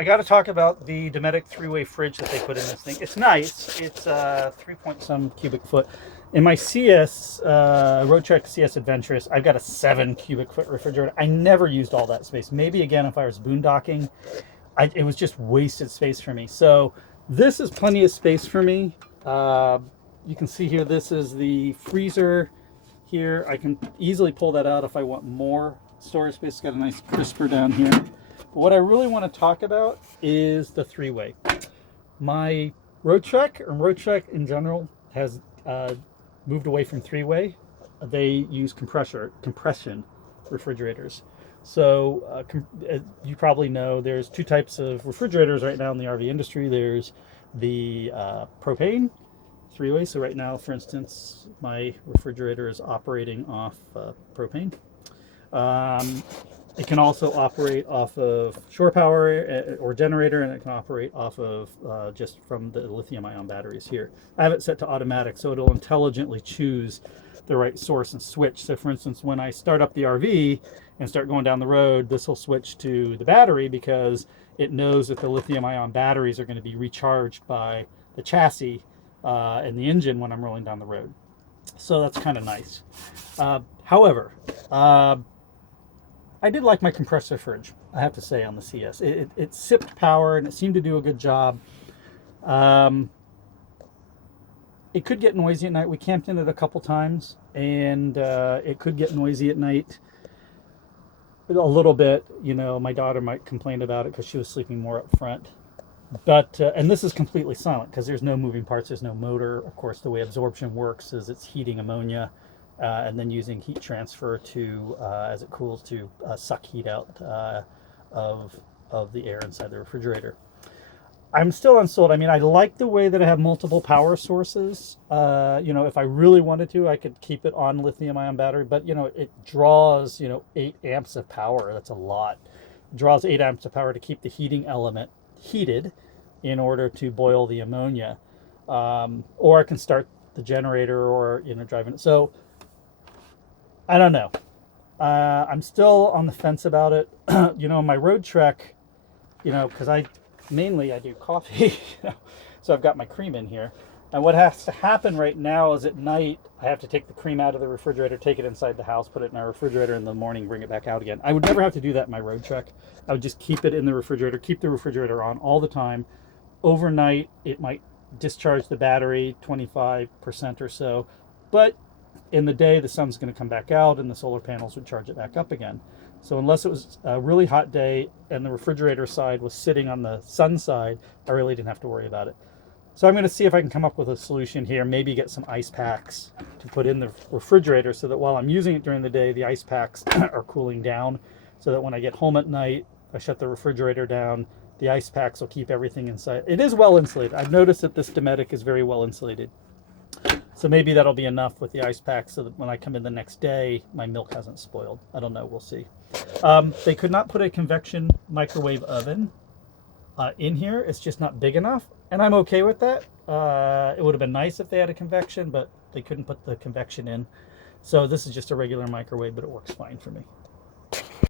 I got to talk about the Dometic three-way fridge that they put in this thing. It's nice. It's 3 point some cubic foot. In my CS, Roadtrek CS Adventurous, I've got a 7 cubic foot refrigerator. I never used all that space. Maybe again, if I was boondocking, it was just wasted space for me. So this is plenty of space for me. You can see here, this is the freezer here. I can easily pull that out if I want more storage space. It's got a nice crisper down here. But what I really want to talk about is the three-way. My Roadtrek in general has moved away from three-way. They use compression refrigerators. So you probably know there's two types of refrigerators right now in the RV industry. There's the propane three-way. So right now, for instance, my refrigerator is operating off propane. It can also operate off of shore power or generator, and it can operate off of just from the lithium-ion batteries here. I have it set to automatic, so it'll intelligently choose the right source and switch. So for instance, when I start up the RV and start going down the road, this will switch to the battery because it knows that the lithium-ion batteries are going to be recharged by the chassis and the engine when I'm rolling down the road. So that's kind of nice. However, I did like my compressor fridge, I have to say, on the CS. It sipped power and it seemed to do a good job. It could get noisy at night. We camped in it a couple times, and it could get noisy at night a little bit. You know, my daughter might complain about it because she was sleeping more up front. But and this is completely silent because there's no moving parts, there's no motor. Of course, the way absorption works is it's heating ammonia and then using heat transfer to as it cools to suck heat out of the air inside the refrigerator. I'm still unsold. I mean, I like the way that I have multiple power sources. You know, if I really wanted to, I could keep it on lithium-ion battery, but you know, it draws 8 amps of power. That's a lot. It draws 8 amps of power to keep the heating element heated in order to boil the ammonia, or I can start the generator, or driving it. So I don't know. I'm still on the fence about it. My Roadtrek, because I do coffee, so I've got my cream in here. And what has to happen right now is at night, I have to take the cream out of the refrigerator, take it inside the house, put it in our refrigerator in the morning, bring it back out again. I would never have to do that in my Roadtrek. I would just keep it in the refrigerator, keep the refrigerator on all the time. Overnight, it might discharge the battery 25% or so, but in the day, the sun's going to come back out and the solar panels would charge it back up again. So unless it was a really hot day and the refrigerator side was sitting on the sun side, I really didn't have to worry about it. So I'm going to see if I can come up with a solution here, maybe get some ice packs to put in the refrigerator so that while I'm using it during the day, the ice packs are cooling down, so that when I get home at night, I shut the refrigerator down, the ice packs will keep everything inside. It is well insulated. I've noticed that this Dometic is very well insulated. So maybe that'll be enough with the ice pack so that when I come in the next day, my milk hasn't spoiled. I don't know, we'll see. They could not put a convection microwave oven in here. It's just not big enough, and I'm okay with that. It would have been nice if they had a convection, but they couldn't put the convection in. So this is just a regular microwave, but it works fine for me.